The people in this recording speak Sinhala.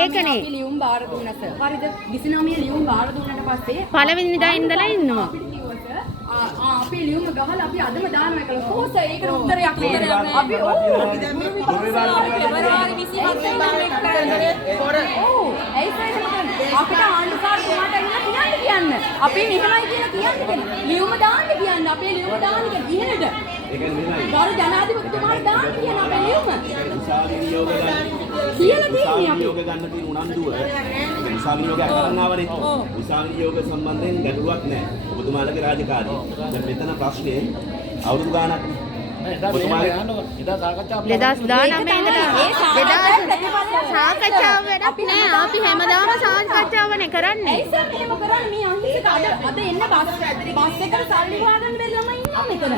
ඒකනේ ලියුම් බාර දුන්නා සර්. හරිද? 29 ලියුම් බාර දුන්නාට පස්සේ පළවෙනිදා ඉඳලා ඉන්නවා. අපි ලියුම ගහලා අපි අදම දානවා කියලා. කොහොමද ඒකට උත්තරයක් අපි පෙබරවාරි 27 අපිට ආණ්ඩුකාර තුමාට ඇවිල්ලා කියන්න. අපි මෙහෙමයි කියලා කියන්නේ. ලියුම දාන්න කියන්න. අපේ ලියුම දාන්න කියන ඉහෙලට. ගාර ජනාධිපතිතුමාට දාන්න කියන අපේ ලියුම. කියලා දෙන්නේ අපි. යෝග ගන්න තියෙන උනන්දුව උසාවි යෝගයක් කරන්න ආවනේ. උසාවි යෝග සම්බන්ධයෙන් ගැටලුවක් නැහැ. ඔබතුමාලගේ රාජකාරිය. දැන් මෙතන ප්‍රශ්නේ අවුරුදු ගානක් සාකච්ඡාව වැඩක් නෑ. අපි හැමදාම සාකච්ඡාවනේ කරන්නේ. ඒ සර් මෙහෙම කරන්නේ මේ අංශික අද එන්න බස් එකට සල්ලි හොයාගන්න බැරි ළමයි ඉන්නවා මෙතන.